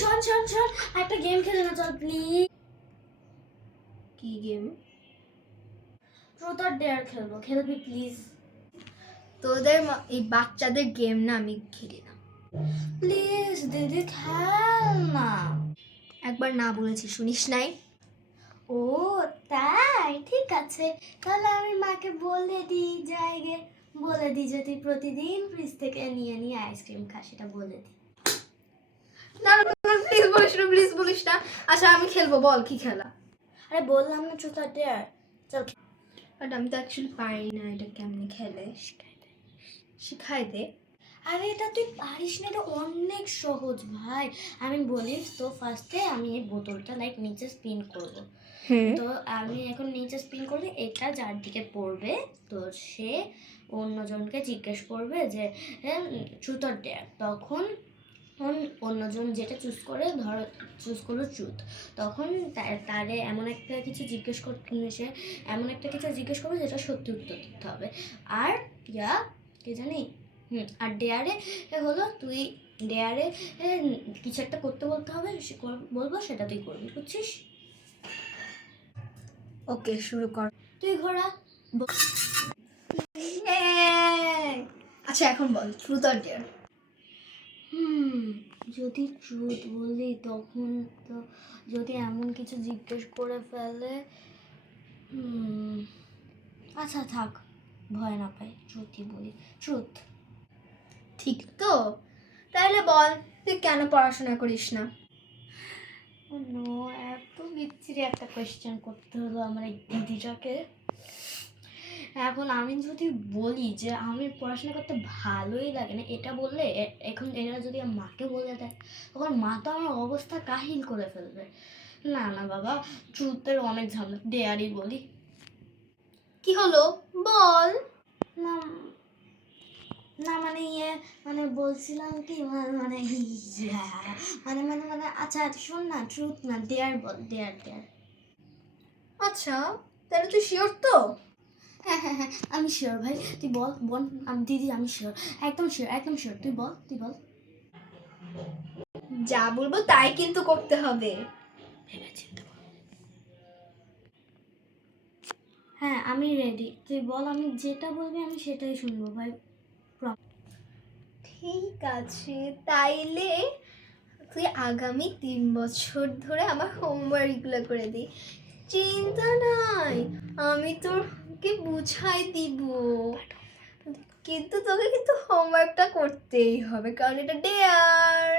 শোন শোন শোন, একটা গেম খেলে না চল প্লিজ। কি গেম? ট্রুথ অর ডেয়ার খেলবো, খেলবি প্লিজ? তোদের এই বাচ্চাদের গেম না আমি খেলি না। প্লিজ দিদি খেল না। একবার না বলেছি শুনিস নাই? ও তাই, ঠিক আছে, তাহলে আমি মাকে বলে দিই, জায়গায় বলে দিই যে তুই প্রতিদিন ফ্রিজ থেকে নিয়ে নিয়ে আইসক্রিম খাস, সেটা বলে দিই। না প্লিজ বলিস না। আচ্ছা আমি খেলবো, বল কি খেলা? আরে বললাম না ট্রুথ অর ডেয়ার, চল। বাট আমি তো অ্যাকচুয়ালি পারি না, এটা কেমনে খেলে শিখাই দে। আরে এটা তুই পারিস না, এটা অনেক সহজ ভাই। আমি বলি তো, ফার্স্টে আমি এই বোতলটা লাইক নিচে স্পিন করব। তো আমি এখন নিচে স্পিন করলে এটা যার দিকে পড়বে, তো সে অন্যজনকে জিজ্ঞেস করবে যে ট্রুথ অর ডেয়ার। তখন অন্যজন যেটা চুজ করে, ধর চুজ করলো ট্রুথ, তখন তারে এমন একটা কিছু জিজ্ঞেস করতে, সে এমন একটা কিছু জিজ্ঞেস করবে যেটা সত্যি উত্তর দিতে হবে। আর কি জানি, আর ডেয়ারে হলো তুই ডেয়ারে কিছু একটা করতে বলতে হবে, বলবো সেটা তুই করবি, বুঝছিস? ওকে শুরু কর। তুই ঘোড়া। আচ্ছা এখন বল ট্রুথ অর ডেয়ার। যদি ট্রুথ বলি তখন তো, যদি এমন কিছু জিজ্ঞেস করে ফেলে, আচ্ছা থাক, ভয় না পাই, ট্রুথই বলি, ট্রুথ। ঠিক তো? তাহলে বল তুই কেন পড়াশোনা করিস না? নো, এত বিচ্ছিরি একটা কোয়েশ্চেন করতে হলো আমার এই দিদিটাকে। এখন আমি যদি বলি যে আমি পড়াশোনা করতে ভালোই লাগে না, এটা বললে, এখন এরা যদি মাকে বলে দেয়, তখন মা তো আমার অবস্থা কাহিল করে ফেলবে। না না বাবা, ট্রুথের অনেক ঝামেলা, ডেয়ারই বলি। কি হলো বল। না না মানে মানে বলছিলাম কি, মানে মানে মানে মানে আচ্ছা শোন না, ট্রুথ না, ডেয়ার বল, ডেয়ার ডেয়ার। আচ্ছা তাহলে তুই শিওর তো? হ্যাঁ হ্যাঁ হ্যাঁ, আমি শিওর ভাই, তুই বল বল। দিদি আমি শিওর, একদম শিওর, একদম শিওর, তুই বল, তুই বল। যা বলবো তাই কিন্তু করতে হবে। হ্যাঁ আমি রেডি, তুই বল, আমি যেটা বলবি আমি সেটাই শুনবো ভাই। ঠিক আছে তাইলে তুই আগামী 3 বছর ধরে আমার হোমওয়ার্কগুলো করে দিই, চিন্তা নাই, আমি তোকে বুঝাই দিব, কিন্তু তোকে কিন্তু হোমওয়ার্কটা করতেই হবে কারণ এটা ডেয়ার।